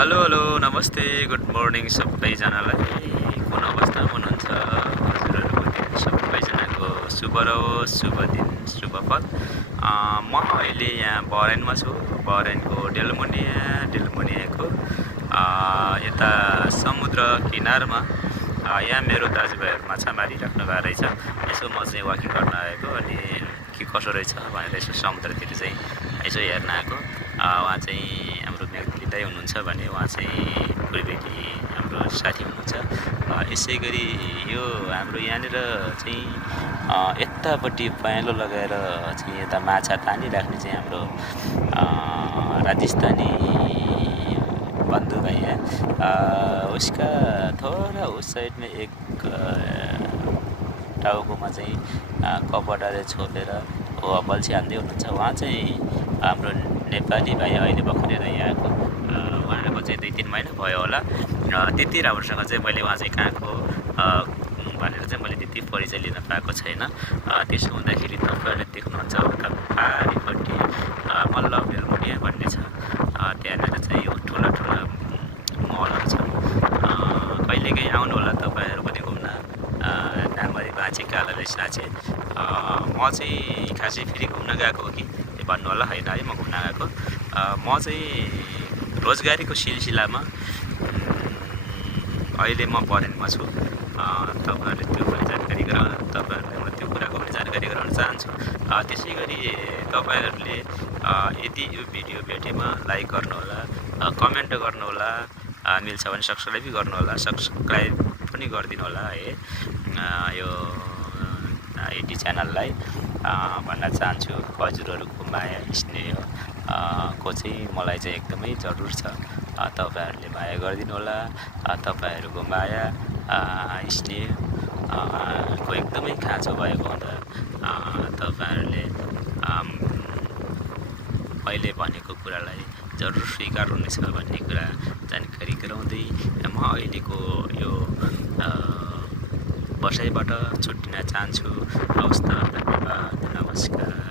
Hello hello नमस्ते good morning सबैजनालाई कुन अवस्थामा हुनुहुन्छ हजुरहरूको दिन सबैजनाको शुभ रहोस् शुभ दिन शुभ फल। म अहिले यहाँ बरेनमा छु, बरेनको डेलमुनियाको यता समुद्र किनारमा यहाँ मेरो दाजुभाइहरू माछा मारिराख्नु भएको रहेछ। यसो म चाहिँ वाकिङ गर्न आएको अनि के कसो रहेछ भनेर यसो समुद्रतिर चाहिँ यसो हेर्न आएको। उहाँ चाहिँ हाम्रो म्याग्दी दाइ हुनुहुन्छ भने उहाँ चाहिँ पूर्वेली हाम्रो साथी हुनुहुन्छ। यसै गरी यो हाम्रो यहाँनिर चाहिँ यतापट्टि पहेँलो लगाएर चाहिँ यता माछा तानिराख्ने चाहिँ हाम्रो राजस्थानी बन्धु भाइ है। उसका थोड़ा उस साइड में एक टाउकोमा चाहिँ कपडाले छोपेर बल्छी हाल्दै हुनुहुन्छ। उहाँ चाहिँ हाम्रो नेपाली भाइ अहिले भर्खर यहाँ आएको। उहाँको चाहिँ 2-3 महिना भयो होला। त्यति राम्रोसँग चाहिँ मैले उहाँ चाहिँ कहाँको भनेर चाहिँ मैले त्यति परिचय लिन पाएको छैन। त्यसो हुँदाखेरि तपाईँहरूले देख्नुहुन्छ उता पारिपट्टि मल्ल डेलमुनिया भन्ने छ। त्यहाँनिर चाहिँ यो ठुला मलहरू छ। कहिलेकाहीँ आउनु होला तपाईँहरू पनि घुम्न। नामरी बाँचे कालाले साँचे। म चाहिँ खासै फेरि घुम्न गएको हो कि भन्नु होला होइन है, म घुम्न गएको। म चाहिँ रोजगारीको सिलसिलामा अहिले म बरेनमा छु। तपाईँहरूले त्यो पनि जानकारी गराउन तपाईँहरूले त्यो कुराको पनि जानकारी गराउन चाहन्छु। त्यसै गरी तपाईँहरूले यदि यो भिडियो भेटेमा लाइक गर्नुहोला, कमेन्ट गर्नुहोला, मिल्छ भने सब्सक्राइब पनि गर्नुहोला, सब्सक्राइब पनि गरिदिनु होला है यो आइडी च्यानललाई भन्न चाहन्छु। हजुरहरूको माया स्नेह को चाहिँ मलाई चाहिँ एकदमै जरुर छ। तपाईँहरूले माया गरिदिनु होला। तपाईँहरूको माया स्नेह को एकदमै खाँचो भएको हुँदा तपाईँहरूले मैले भनेको कुरालाई जरुर स्वीकार हुनेछ भन्ने कुरा जानकारी गराउँदै म अहिलेको यो बसाइबाट छुट्टिन चाहन्छु। हवस् त, धन्यवाद, नमस्कार।